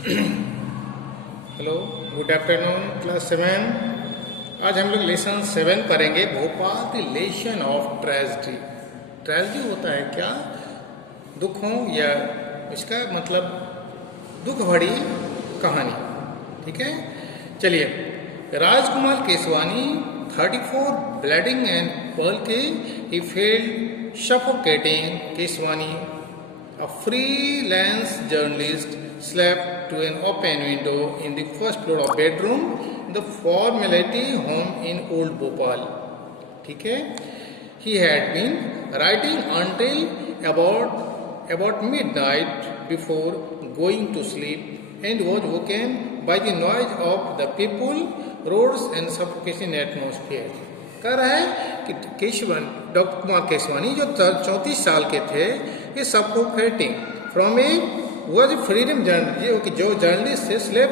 Hello, good afternoon class 7। आज हम लोग लेसन 7 करेंगे। Bhopal the lesson of tragedy. Tragedy होता है क्या? दुख हो या इसका मतलब दुख भरी कहानी। ठीक है, चलिए। राजकुमार केसवानी 34 ब्लीडिंग एंड पर्ल के he failed suffocating. Keswani, a freelance journalist, slept to an open window in the first floor of bedroom in the formality home in Old Bhopal. ठीक है, he had been writing until about midnight before going to sleep and was woken by the noise of the people, roads and suffocating atmosphere. कह रहा है कि doctor Kumar Keswani जो 34 साल के थे, ये suffocating from a was freedom जो जर्नलिस्ट थे, slept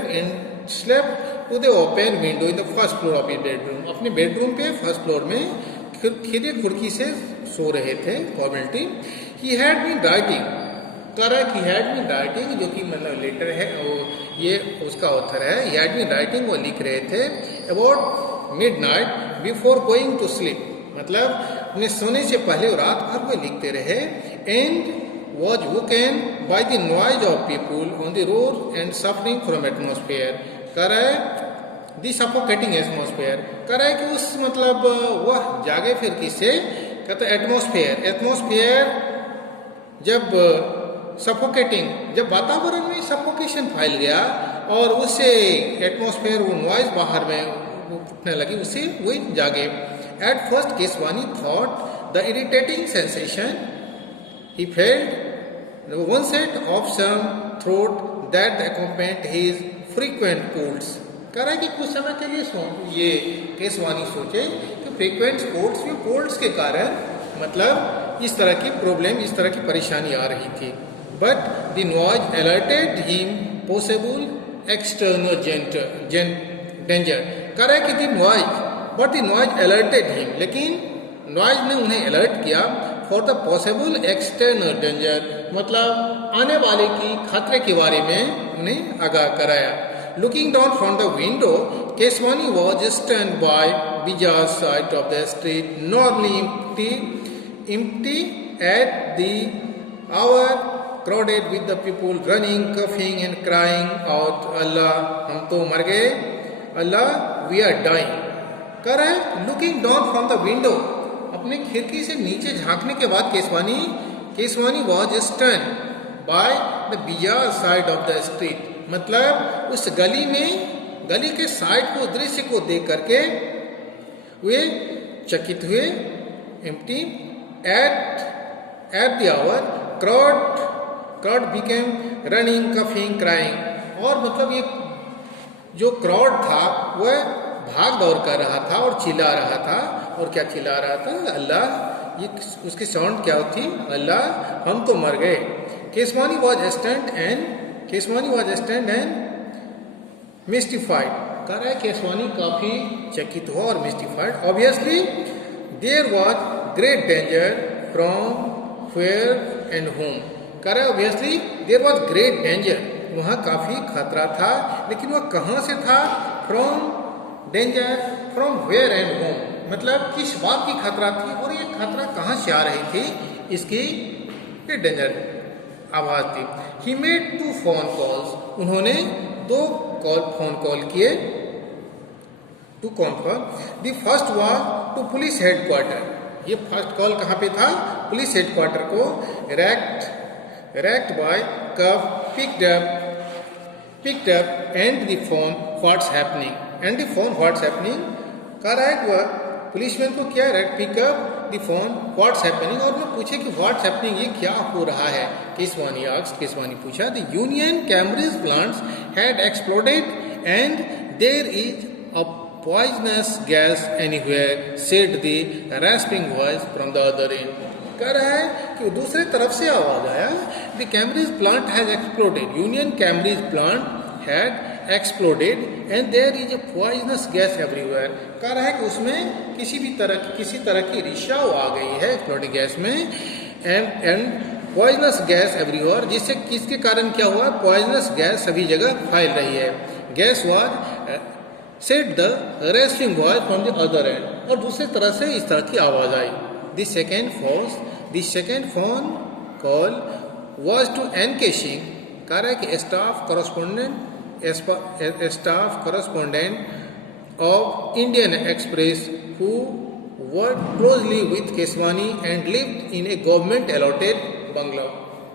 to the open window in the first floor of a bedroom. अपने बेडरूम पे फर्स्ट फ्लोर में खिड़की खिड़की से सो रहे थे। फॉर्मेलिटी ही हैड बीन राइटिंग, कह रहा है कि हैड बीन राइटिंग, जो कि मतलब लेटर है, ये उसका ऑथर है। ही हैड बीन राइटिंग, वो लिख रहे थे about midnight before going to sleep, मतलब अपने सोने से पहले रात भर में लिखते रहे। And was woken by the noise of people on the road and suffering from atmosphere. कह रहा है दी सफोकेटिंग एटमोस्फेयर, कह रहा है कि उस मतलब वह जागे फिर किससे? कहते एटमोस्फेयर। एटमोस्फेयर जब सफोकेटिंग, जब वातावरण में सफोकेशन फैल गया और उससे एटमोस्फेयर वो नॉइज बाहर में उठने लगी, उससे वही जागे। At first Keswani thought the irritating sensation he felt one set off some throat that accompanied his frequent colds. कह रहा है कि कुछ समय के लिए ये केसवानी सोचे कि फ्रीक्वेंट कोल्ड्स, ये कोल्ड्स के कारण मतलब इस तरह की प्रॉब्लम, इस तरह की परेशानी आ रही थी। But the noise alerted him possible external danger. कह रहा है कि द नॉइज अलर्टेड हिम, लेकिन नॉइज ने उन्हें अलर्ट किया for the possible external danger, मतलब आने वाले की खतरे के बारे में उन्हें आगाह कराया। Looking down from the window, Keswani was stand by bizarre side of the street, normally empty at the hour, crowded with the people running, coughing and crying out, Allah, हम तो मर गए, Allah, we are dying। कह रहा है looking down from the window, अपने खिड़की से नीचे झांकने के बाद Keswani was stun by the bizarre side of the street, मतलब उस गली के साइड को, दृश्य को देख करके वे चकित हुए। Empty at the hour, crowd became running, coughing, crying, और मतलब ये जो क्राउड था वह भाग दौड़ कर रहा था और चिल्ला रहा था। और क्या चिल्ला रहा था? अल्लाह। ये उसकी साउंड क्या थी? अल्लाह, हम तो मर गए। Keswani was stand and mystified. कह रहा है केसवानी काफी चकित हुआ और mystified. Obviously there was great danger from where and home. कह रहा है obviously there was great danger, वहाँ काफी खतरा था, लेकिन वह कहाँ से था? फ्रॉम वेयर एंड होम, मतलब किस बात की खतरा थी और ये खतरा कहाँ से आ रही थी, इसकी ये डेंजर आवाज थी। ही मेड 2 फोन कॉल्स, उन्होंने 2 फोन कॉल किए। टू कौन कॉल? The first was to police headquarter. ये फर्स्ट कॉल कहाँ पे था? पुलिस हेडक्वार्टर को। racked by cuff picked up and the phone what's happening, कह रहा है कि वह पुलिसमैन को क्या pick up the phone what's happening, और मैं पूछे कि व्हाट्स हैपनिंग, ये क्या हो रहा है? केसवानी पूछा द यूनियन कैम्ब्रिज plants had exploded and there is a poisonous gas anywhere, said the rasping voice from the other end। कह रहा है कि दूसरे तरफ से आवाज आया, द कैम्ब्रिज प्लांट हैज एक्सप्लोडेड, यूनियन कैम्ब्रिज plant had exploded and there is a poisonous gas everywhere. कह रहा है कि उसमें किसी तरह की रिसाव आ गई है एक्सप्लोडिंग गैस में। एंड पॉइजनस गैस एवरीवेयर, जिससे किसके कारण क्या हुआ, पॉइजनस गैस सभी जगह फैल रही है। Gas was set the wrestling voice from the other end, और दूसरी तरह से इस तरह की आवाज आई। The second phone call was to N K. Singh, कह रहा है कि staff correspondent of Indian Express who work closely with Keswani and lived in a government allotted bungalow.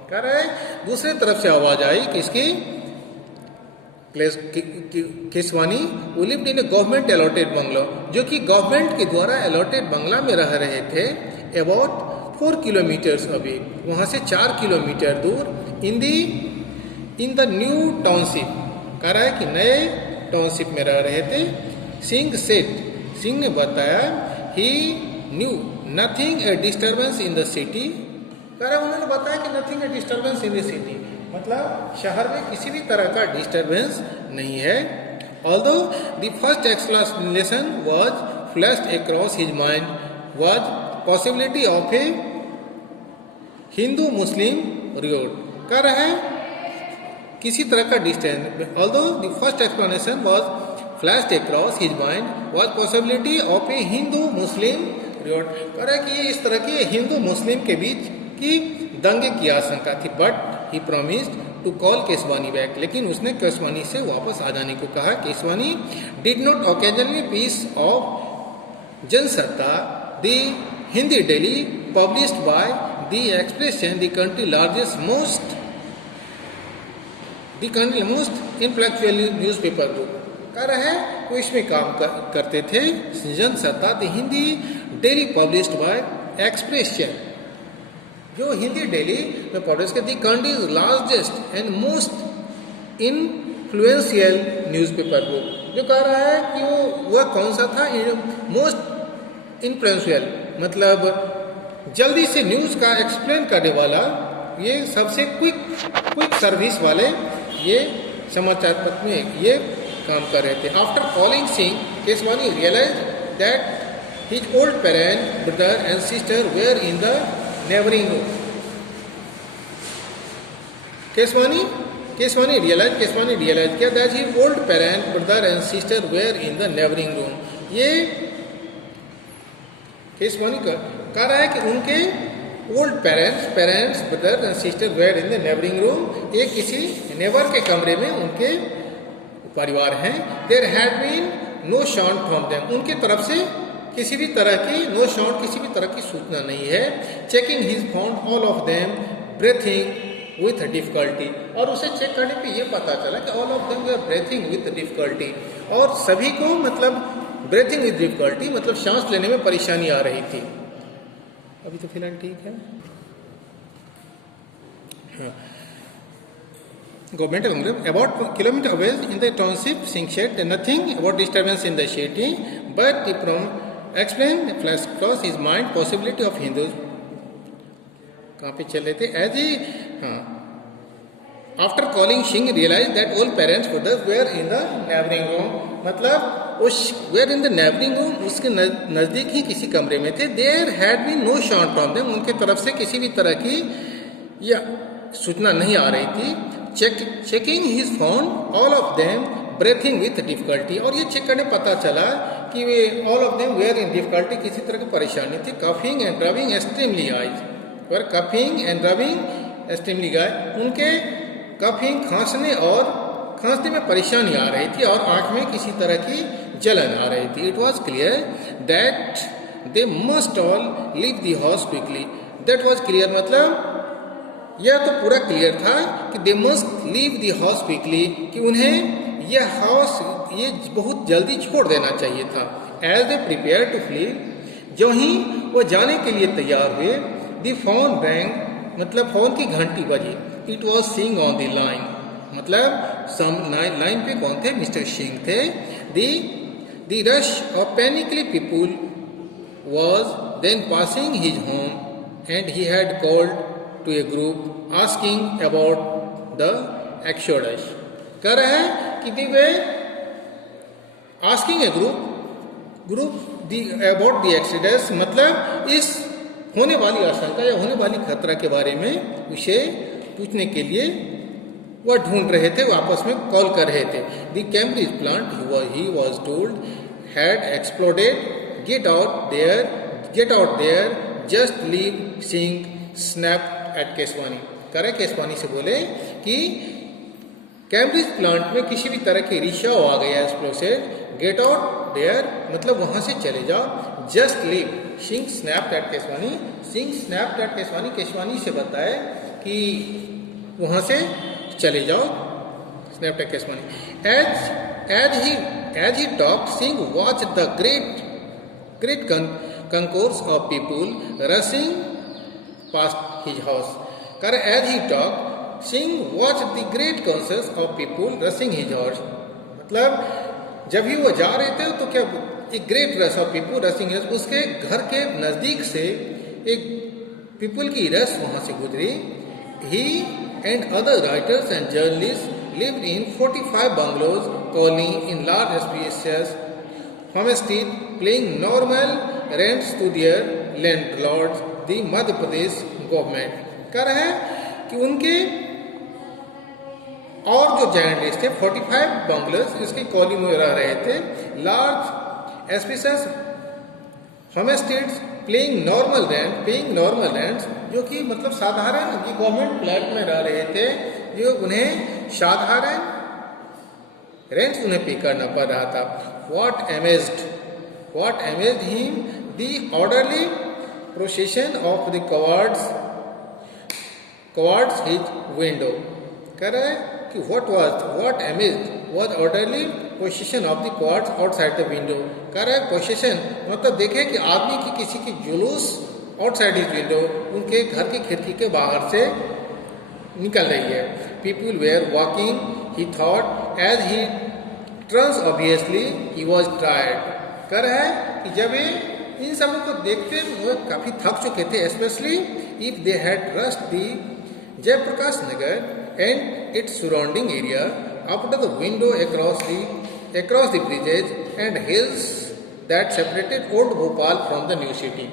कह रहा है दूसरी तरफ से आवाज आई कि इसकी केसवानी वो lived in a government allotted bungalow, जो कि गवर्नमेंट के द्वारा अलॉटेड बंगला में रह रहे थे, अबाउट 4 किलोमीटर्स अवे, वहां से 4 किलोमीटर दूर, इन द न्यू टाउनशिप, कह रहा है कि नए टाउनशिप में रह रहे थे। सिंह ने बताया he knew nothing a disturbance in the city, कह रहा है उन्होंने बताया कि nothing a disturbance in the city, मतलब शहर में किसी भी तरह का डिस्टर्बेंस नहीं है। Although the first explanation was flashed across his mind was possibility of A Hindu Muslim Riot, कह रहा है किसी तरह का distance. Although the first explanation was flashed across his mind was possibility of A Hindu Muslim Riot, कह रहा है कि ये इस तरह की हिंदू मुस्लिम के बीच की दंगे की आशंका थी। But he promised to call Keswani back, लेकिन उसने केसवानी से वापस आ जाने को कहा। Keswani did not occasionally piece of Jansatta the Hindi daily published by the expression the country most influential newspaper group, कह रहा है वो इसमें काम करते थे। Jansatta the Hindi daily published by expression, जो हिंदी डेली में पब्लिश करती, country's largest and most influential newspaper group, जो कह रहा है कि वह कौन सा था, मोस्ट इन्फ्लुएंशियल, मतलब जल्दी से न्यूज़ का एक्सप्लेन करने वाला, ये सबसे क्विक सर्विस वाले ये समाचार पत्र में ये काम कर रहे थे। After calling Singh, Keswani realise that his old parent brother and sister were in the neighbouring room. Keswani realise किया that his old parent brother and sister were in the neighbouring room. ये केसवानी कह रहा है कि उनके old parents brother and sister were in the neighbouring room, एक किसी neighbour के कमरे में उनके परिवार हैं। There had been no sound from them, उनके तरफ से किसी भी तरह की नो साउंड, किसी भी तरह की सूचना नहीं है। Checking his found all of them breathing with difficulty, और उसे चेक करने पे ये पता चला कि all of them were breathing with difficulty, और सभी को मतलब ब्रेथिंग विथ डिफिकल्टी मतलब सांस लेने में परेशानी आ रही थी। अभी तो फिलहाल ठीक है। हाँ। Government of about kilometer away in the township, Singh said nothing about disturbance in the city, but he explained flash across his mind possibility of Hindus. कहाँ पे चल रहे थे? As he, after calling, Singh realized that all parents brothers were in the neighboring room. मतलब उस were in the neighboring room, उसके नजदीक ही किसी कमरे में थे। There had been no sound from them, उनके तरफ से किसी भी तरह की या सूचना नहीं आ रही थी। Checking his phone all of them breathing with difficulty, और ये चेक करने पता चला कि वे all of them were in difficulty, किसी तरह की परेशानी थी। Coughing and rubbing extremely eyes, पर coughing and rubbing extremely eyes, उनके कफिंग खांसने में परेशानी आ रही थी और आंख में किसी तरह की जलन आ रही थी। It was clear that they must all leave the house quickly, that was clear मतलब यह तो पूरा क्लियर था कि they must leave the house quickly, कि उन्हें यह हाउस ये बहुत जल्दी छोड़ देना चाहिए था। As they prepare to flee, जो ही वो जाने के लिए तैयार हुए, द फोन रैंग मतलब फोन की घंटी बजी। It was Singh on the line, मतलब लाइन पे कौन थे? मिस्टर सिंह थे। The rush of panicky people was then passing his home and he had called to a group asking about the exodus, कह रहा है कि they were asking a group about the exodus, मतलब इस होने वाली आशंका या होने वाली खतरा के बारे में उसे पूछने के लिए वह ढूंढ रहे थे, वो आपस में कॉल कर रहे थे। द कैम्ब्रिज plant he was told had exploded, get out there, just leave, Singh, snap at Keswani. करे केसवानी से बोले कि कैम्ब्रिज प्लांट में किसी भी तरह की रिसाव आ गया, एक्सप्लोसिव, गेट आउट देयर मतलब वहां से चले जाओ, just leave, Singh snap at Keswani, Singh snap at Keswani, Keswani से बताए कि वहां से चले जाओ, snap at Keswani. As he talked, Singh watch the great concourse of people rushing past his house. Kar as he talked, Singh watched the great concourse of people rushing his house. मतलब जब ही वो जा रहे थे तो क्या एक great rush of people rushing his, उसके घर के नजदीक से एक पीपल की रश वहां से गुजरी। He and other writers and journalists lived in 45 bungalows colony in large spacious homestead, paying normal rents to their landlords, the Madhya Pradesh government. कह रहे हैं कि उनके और जो जर्नलिस्ट थे 45 बंगलोज इसकी कॉलोनी में रह रहे थे, large spacious homesteads, paying normal rents, जो कि मतलब साधारण गवर्नमेंट फ्लैट में रह रहे थे, जो उन्हें साधारण रेंट्स उन्हें पे करना पड़ रहा था। What amazed him, the orderly procession of the cowards his window। कह रहा है कि what amazed was orderly procession of the cowards outside the window। कह रहा है procession मतलब देखे कि आदमी की किसी की जुलूस outside his window, उनके घर की खिड़की के बाहर से निकल रही है। People were walking, he thought, as he turns obviously he was tired। कह रहा है कि जब ये इन सब को देखते वो काफी थक चुके थे, especially if they had rushed the Jayaprakash Nagar and its surrounding area after the window across the bridges and hills that separated old Bhopal from the new city.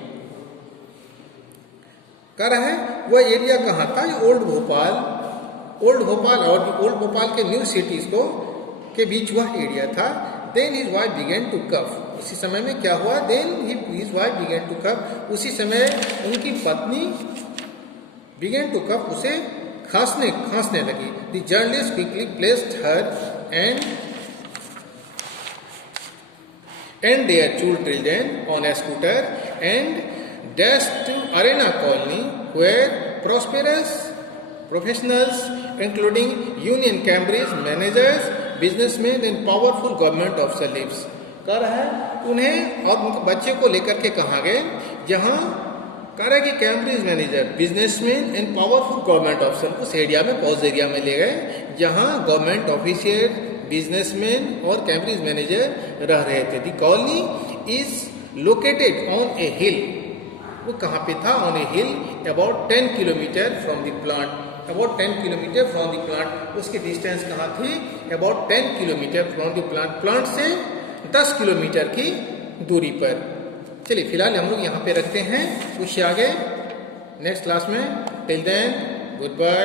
कह रहा है वह एरिया कहाँ था, ओल्ड भोपाल और ओल्ड भोपाल के न्यू सिटीज को के बीच वह एरिया था। Then his wife began to cough, उसी समय में क्या हुआ, his wife began to cough, उसी समय उनकी पत्नी बिगेन टू कफ, उसे खांसने लगी। The journalist quickly placed her and their children on A scooter and dashed to Arena Colony, where prosperous professionals, including Union Cambridge managers, businessmen and powerful government officers lives। कह रहा है उन्हें और उनके बच्चे को लेकर के कहाँ गए, जहाँ कह रहा है कि Cambridge manager, businessman and powerful government officer, उस एरिया में पॉज एरिया में ले गए जहाँ गवर्नमेंट ऑफिसर, बिजनेसमैन और कैम्ब्रिज मैनेजर रह रहे थे। The colony is located on a hill, वो कहाँ पे था, on a hill about 10 kilometre from the plant, about 10 kilometre from the plant. उसकी डिस्टेंस कहाँ थी, about 10 kilometre from the plant से 10 किलोमीटर की दूरी पर। चलिए फिलहाल हम लोग यहाँ पे रखते हैं, कुछ आगे नेक्स्ट क्लास में। Till then good bye.